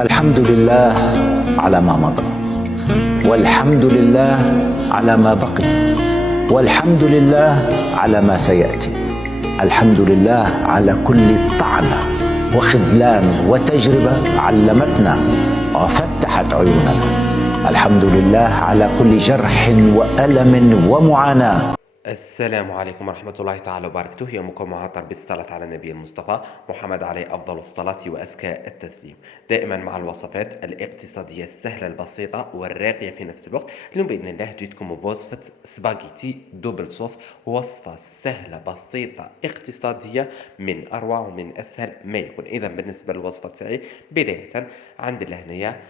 الحمد لله على ما مضى، والحمد لله على ما بقي، والحمد لله على ما سيأتي. الحمد لله على كل طعنة وخذلان وتجربة علمتنا وفتحت عيوننا. الحمد لله على كل جرح وألم ومعاناة. السلام عليكم ورحمة الله تعالى وبركاته. يومكم معطر بالصلاة على النبي المصطفى محمد عليه أفضل الصلاة وأزكى التسليم. دائما مع الوصفات الاقتصادية السهلة البسيطة والراقية في نفس الوقت. اليوم بإذن الله جيتكم بوصفة سباغيتي دوبل صوص، وصفة سهلة بسيطة اقتصادية من أروع ومن أسهل ما يكون. إذا بالنسبة للوصفة تاعي بداية عندي لهنية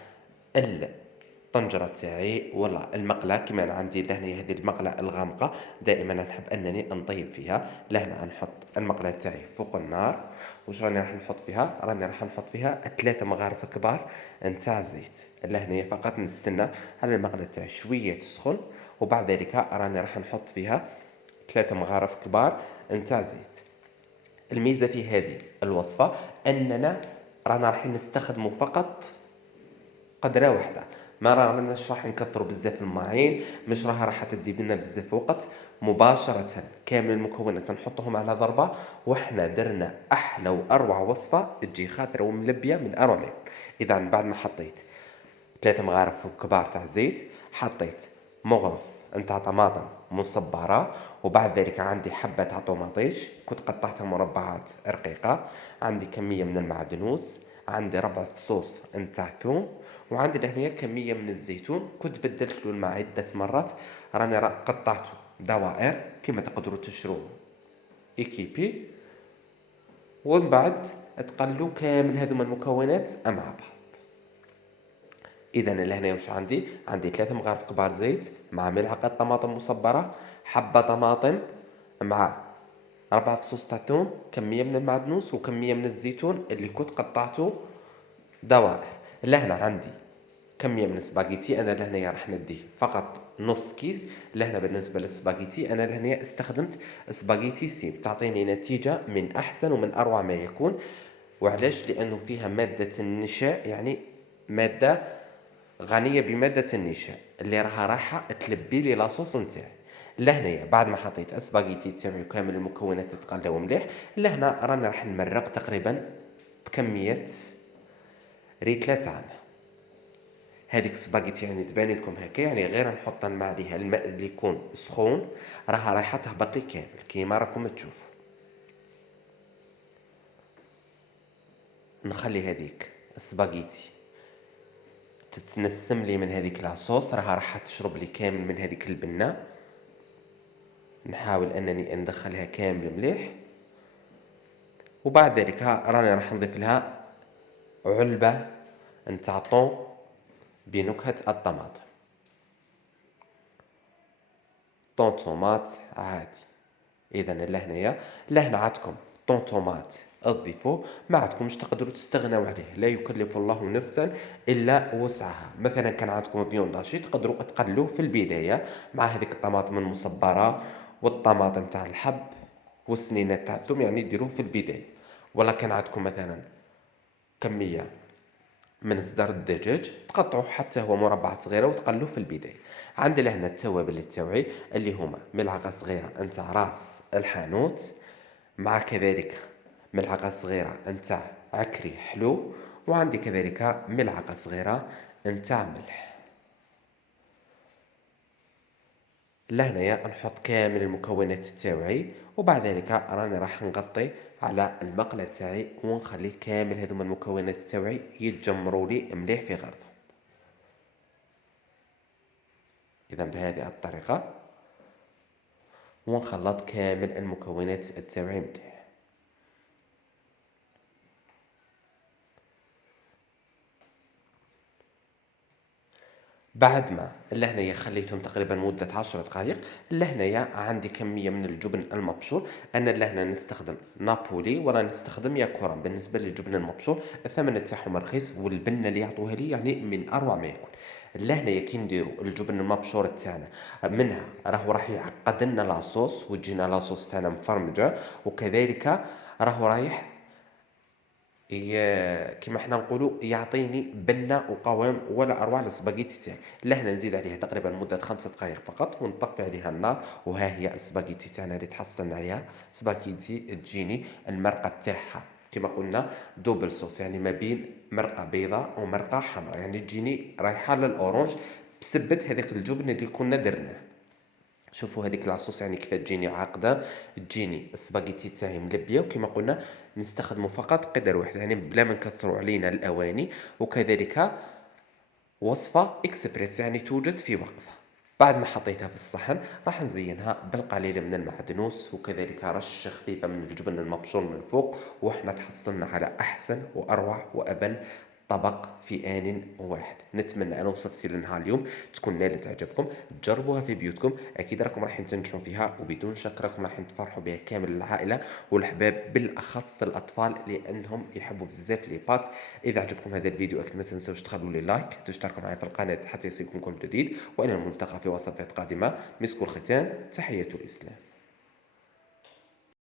الطنجرة تاعي ولا المقلة، كما أنا عندي لهنا هذه المقلة الغامقة. دائما نحب أنني نطيب فيها. لهنا نحط المقلة تاعي فوق النار. واش راني راح نحط فيها؟ راني راح نحط فيها 3 مغارف كبار نتاع زيت. لهنا فقط نستنى على المقلة تاعي شوية تسخن، وبعد ذلك راني راح نحط فيها 3 مغارف كبار نتاع زيت. الميزة في هذه الوصفة أننا رانا راح نستخدم فقط قدرة واحدة، ما راناش راح نكثروا بزاف الماعين، مش راح تدي لنا بزاف وقت. مباشرة كامل المكونات نحطهم على ضربة وحنا درنا أحلى وأروع وصفة تجي خاطرة وملبية من أروع ما يكون. إذا بعد ما حطيت 3 مغارف كبار تاع زيت، حطيت مغرف نتاع طماطم مصبرة، وبعد ذلك عندي حبة تاع طوماطيش كنت قطعتها مربعات رقيقة، عندي كمية من المعدنوس، عندي ربع فصوص نتاع ثوم، وعندي لهنا كمية من الزيتون كنت بدلت له الماء عدة مرات. راني قطعته دوائر كما تقدروا تشروه إيكيبي، ومن بعد تقلوا كامل هذوما المكونات مع بعض. اذا لهنا واش عندي 3 مغارف كبار زيت مع ملعقه طماطم مصبره، حبه طماطم، مع 4 فصوص تاع ثوم، كميه من المعدنوس، وكميه من الزيتون اللي كنت قطعته دوائر. لهنا عندي كميه من السباغيتي. انا لهنا راح نديه فقط نص كيس. لهنا بالنسبه للسباغيتي انا لهنا استخدمت سباغيتي سيم، تعطيني نتيجه من احسن ومن اروع ما يكون. وعلاش؟ لانه فيها ماده النشاء، يعني ماده غنية بمادة النشاء اللي راح تلبي لي لاصوص نتاعي. لهنايا بعد ما حطيت اسباغيتي تاعي وكامل المكونات تقلاو مليح، لهنا راني راح نمرق تقريبا بكمية ريتلة تاعنا. هذيك السباغيتي يعني تبان لكم هكا، يعني غير نحط الماء عليها، الماء اللي يكون سخون رايحة تهبط لي كامل كيما راكم تشوفوا. نخلي هذيك السباغيتي تتنسم لي من هذيك لاصوص، راح تشرب لي كامل من هذيك البنة. نحاول انني ندخلها كامل مليح، وبعد ذلك راني راح نضيف لها علبة نتاع طون بنكهة الطماطم، طون طوماط عادي. اذا لهنا عندكم طون طوماط تضيفوه، ما عندكمش تقدروا تستغنوا عليه، لا يكلف الله نفسا الا وسعها. مثلا كان عندكم فيونداشي تقدروا تقلوه في البدايه مع هذيك الطماطم المصبره والطماطم تاع الحب والسنينات تاع الثوم، يعني ديروه في البدايه. ولا كان عندكم مثلا كميه من صدر الدجاج تقطعوه حتى هو مربعات صغيره وتقلوه في البدايه. عندي لهنا التوابل تاوعي اللي هما ملعقه صغيره نتاع راس الحانوت، مع كذلك ملعقه صغيره نتاع عكري حلو، وعندي كذلك ملعقه صغيره نتاع ملح. لهنايا نحط كامل المكونات تاوعي، وبعد ذلك راني راح نغطي على المقله تاعي ونخلي كامل هذوما المكونات تاوعي يتجمروا لي مليح في غرضهم. اذا بهذه الطريقه ونخلط كامل المكونات تاوعي مليح. بعد ما لهنايا خليتهم تقريبا مدة 10 دقائق، لهنايا عندي كمية من الجبن المبشور. أنا لهنا نستخدم نابولي ولا نستخدم ياكورا. بالنسبة للجبن المبشور الثمن تاعهم رخيص، والبنة اللي يعطوها لي يعني من أروع ما يكون. لهنايا كي نديرو الجبن المبشور تاعنا منها راح يعقد لنا لاصوص وتجينا لاصوص تاعنا مفرمجة، وكذلك رايح كيما حنا نقولوا يعطيني بنة وقوام ولا أروع للسباغيتي تاعي. لهنا نزيد عليها تقريبا مدة 5 دقائق فقط ونطفي عليها النار، وها هي السباغيتي تاعنا اللي تحصلنا عليها. سباغيتي تجيني المرقة تاعها كيما قلنا دوبل صوص، يعني ما بين مرقة بيضاء ومرقة حمراء، يعني تجيني رايحة للأورانج بسبة هذاك الجبن اللي كنا درناه. شوفوا هذيك لاصوص يعني كيف تجيني عاقده، تجيني السباغيتي تاعي ملبيه، وكما قلنا نستخدموا فقط قدر واحد يعني بلا ما نكثروا علينا الاواني. وكذلك وصفه اكسبريس يعني توجد في وقفه. بعد ما حطيتها في الصحن راح نزينها بالقليل من المعدنوس وكذلك رشه خفيفه من الجبن المبشور من الفوق، واحنا تحصلنا على احسن واروع وابن طبق في آن واحد. نتمنى أنا وصفتي لنهار اليوم تكون نالت إعجابكم، تجربوها في بيوتكم، أكيد راكم راح تنجحوا فيها، وبدون شك راكم راح تفرحوا بها كامل العائلة والأحباب، بالأخص الأطفال لأنهم يحبوا بزاف لي بات. إذا عجبكم هذا الفيديو أكيد ما تنسوش تخلوا لي لايك، تشتركوا معي في القناة حتى يصيبكم كل جديد، وإلى الملتقى في وصفات قادمة. مسك الختام، تحية الإسلام.